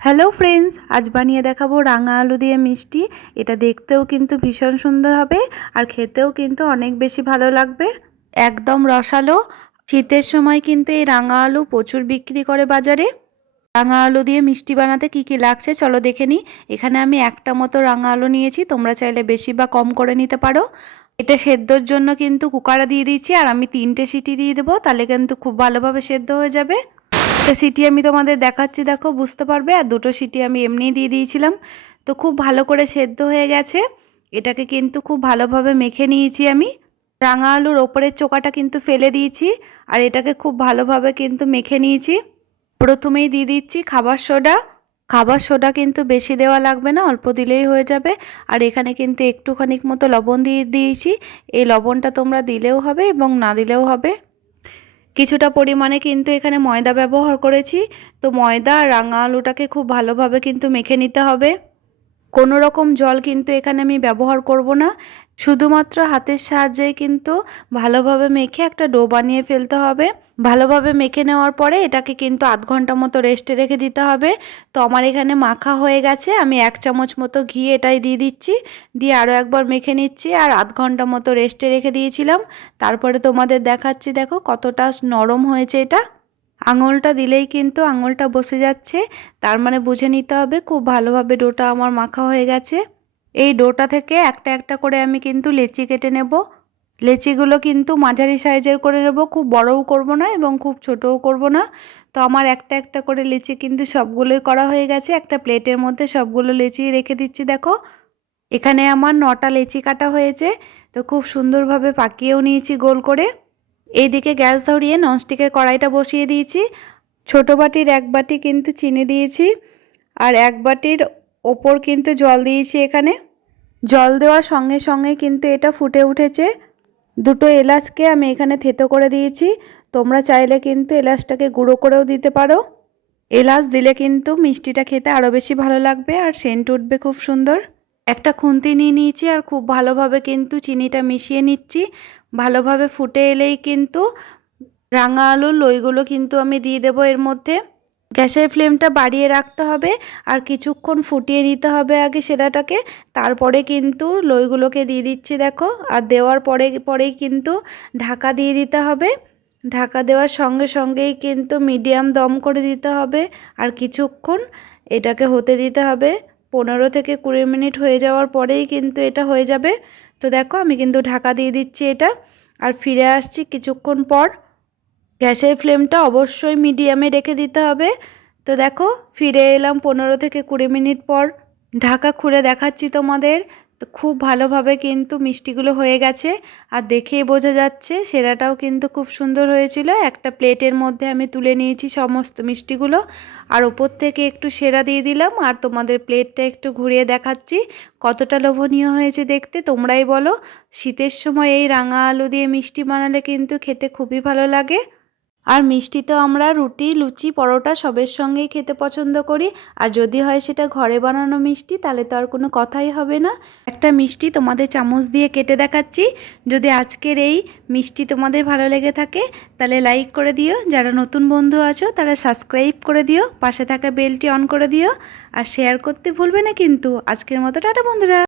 Hello friends আজ বানিয়ে দেখাবো রাঙা আলু দিয়ে মিষ্টি। এটা দেখতেও কিন্তু ভীষণ সুন্দর হবে আর খেতেও কিন্তু অনেক বেশি ভালো লাগবে। একদম রসালো। শীতের সময় কিন্তু এই রাঙা আলু প্রচুর বিক্রি করে বাজারে। রাঙা আলু দিয়ে মিষ্টি বানাতে কি কি লাগছে চলো দেখে নিই। এখানে আমি একটা মতো রাঙা আলু নিয়েছি, তোমরা চাইলে বেশি বা কম করে নিতে পারো। এটা সেদ্ধর জন্য কিন্তু কুকারে দিয়ে দিচ্ছি আর আমি তিনটে সিটি দিয়ে দেবো, তাহলে কিন্তু খুব ভালোভাবে সেদ্ধ হয়ে যাবে। একটা সিটি আমি তোমাদের দেখাচ্ছি, দেখো, বুঝতে পারবে? আর দুটো সিটি আমি এমনিই দিয়ে দিয়েছিলাম। তো খুব ভালো করে সেদ্ধ হয়ে গেছে। এটাকে কিন্তু খুব ভালোভাবে মেখে নিয়েছি আমি। রাঙা আলুর ওপরের চোকাটা কিন্তু ফেলে দিয়েছি আর এটাকে খুব ভালোভাবে কিন্তু মেখে নিয়েছি। প্রথমেই দিয়ে দিচ্ছি খাবার সোডা। খাবার সোডা কিন্তু বেশি দেওয়া লাগবে না, অল্প দিলেই হয়ে যাবে। আর এখানে কিন্তু একটুখানিক মতো লবণ দিয়ে দিয়েছি। এই লবণটা তোমরা দিলেও হবে এবং না দিলেও হবে। কিছুটা পরিমাণে কিন্তু এখানে ময়দা ব্যবহার করেছি। তো ময়দা আর রাঙা আলুটাকে খুব ভালোভাবে কিন্তু মেখে নিতে হবে। কোনো রকম জল কিন্তু এখানে আমি ব্যবহার করব না। শুধুমাত্র হাতের সাহায্যে কিন্তু ভালোভাবে মেখে একটা ডো বানিয়ে ফেলতে হবে। ভালোভাবে মেখে নেওয়ার পরে এটাকে কিন্তু আধ ঘণ্টা মতো রেস্টে রেখে দিতে হবে। তো আমার এখানে মাখা হয়ে গেছে। আমি এক চামচ মতো ঘি এটাই দিয়ে দিচ্ছি। দিয়ে আরও একবার মেখে নিচ্ছি আর আধ ঘণ্টা মতো রেস্টে রেখে দিয়েছিলাম। তারপরে তোমাদের দেখাচ্ছি, দেখো কতটা নরম হয়েছে এটা। আঙুলটা দিলেই কিন্তু আঙুলটা বসে যাচ্ছে। তার মানে বুঝে নিতে হবে, খুব ভালোভাবে ডোটা আমার মাখা হয়ে গেছে। এই ডোটা থেকে একটা একটা করে আমি কিন্তু লেচি কেটে নেব। লেচিগুলো কিন্তু মাঝারি সাইজের করে নেব, খুব বড়ও করব না এবং খুব ছোটও করব না। তো আমার একটা একটা করে লেচি কিন্তু সবগুলোই করা হয়ে গেছে। একটা প্লেটের মধ্যে সবগুলো লেচি রেখে দিচ্ছি, দেখো। এখানে আমার নটা লেচি কাটা হয়েছে। তো খুব সুন্দরভাবে পাকিয়েও নিয়েছি গোল করে। এইদিকে গ্যাস ধরিয়ে ননস্টিকের কড়াইটা বসিয়ে দিয়েছি। ছোটো বাটির এক বাটি কিন্তু চিনি দিয়েছি আর এক বাটির ওপর কিন্তু জল দিয়েছি এখানে। জল দেওয়ার সঙ্গে সঙ্গে কিন্তু এটা ফুটে উঠেছে। দুটো এলাচকে আমি এখানে থেতো করে দিয়েছি। তোমরা চাইলে কিন্তু এলাচটাকে গুঁড়ো করেও দিতে পারো। এলাচ দিলে কিন্তু মিষ্টিটা খেতে আরও বেশি ভালো লাগবে আর সেন্ট উঠবে খুব সুন্দর। একটা খুন্তি নিয়ে নিয়েছি আর খুব ভালোভাবে কিন্তু চিনিটা মিশিয়ে নিচ্ছি। ভালোভাবে ফুটে এলেই কিন্তু রাঙা আলুর লইগুলো কিন্তু আমি দিয়ে দেবো এর মধ্যে। গ্যাসের ফ্লেমটা বাড়িয়ে রাখতে হবে আর কিছুক্ষণ ফুটিয়ে নিতে হবে আগে সেটাটাকে তারপরে কিন্তু লইগুলোকে দিয়ে দিচ্ছি দেখো। আর দেওয়ার পরে, পরেই কিন্তু ঢাকা দিয়ে দিতে হবে। ঢাকা দেওয়ার সঙ্গে সঙ্গেই কিন্তু মিডিয়াম দম করে দিতে হবে আর কিছুক্ষণ এটাকে হতে দিতে হবে। পনেরো থেকে কুড়ি মিনিট হয়ে যাওয়ার পরেই কিন্তু এটা হয়ে যাবে। তো দেখো আমি কিন্তু ঢাকা দিয়ে দিচ্ছি এটা আর ফিরে আসছি কিছুক্ষণ পর। গ্যাসের ফ্লেমটা অবশ্যই মিডিয়ামে রেখে দিতে হবে। তো দেখো ফিরে এলাম পনেরো থেকে কুড়ি মিনিট পর। ঢাকা খুলে দেখাচ্ছি তোমাদের। তো খুব ভালোভাবে কিন্তু মিষ্টিগুলো হয়ে গেছে। আর দেখেই বোঝা যাচ্ছে সেরাটাও কিন্তু খুব সুন্দর হয়েছিল। একটা প্লেটের মধ্যে আমি তুলে নিয়েছি সমস্ত মিষ্টিগুলো। আর ওপর থেকে একটু সেরা দিয়ে দিলাম। আর তোমাদের প্লেটটা একটু ঘুরিয়ে দেখাচ্ছি। কতটা লোভনীয় হয়েছে দেখতে, তোমরাই বলো। শীতের সময় এই রাঙা আলু দিয়ে মিষ্টি বানালে কিন্তু খেতে খুবই ভালো লাগে। আর মিষ্টি তো আমরা রুটি, লুচি, পরোটা সবের সঙ্গেই খেতে পছন্দ করি। আর যদি হয় সেটা ঘরে বানানো মিষ্টি, তাহলে তো আর কোনো কথাই হবে না। একটা মিষ্টি তোমাদের চামচ দিয়ে কেটে দেখাচ্ছি। যদি আজকের এই মিষ্টি তোমাদের ভালো লেগে থাকে, তাহলে লাইক করে দিও। যারা নতুন বন্ধু আছো, তারা সাবস্ক্রাইব করে দিও। পাশে থাকা বেলটি অন করে দিও। আর শেয়ার করতে ভুলবে না কিন্তু। আজকের মতো টাটা বন্ধুরা।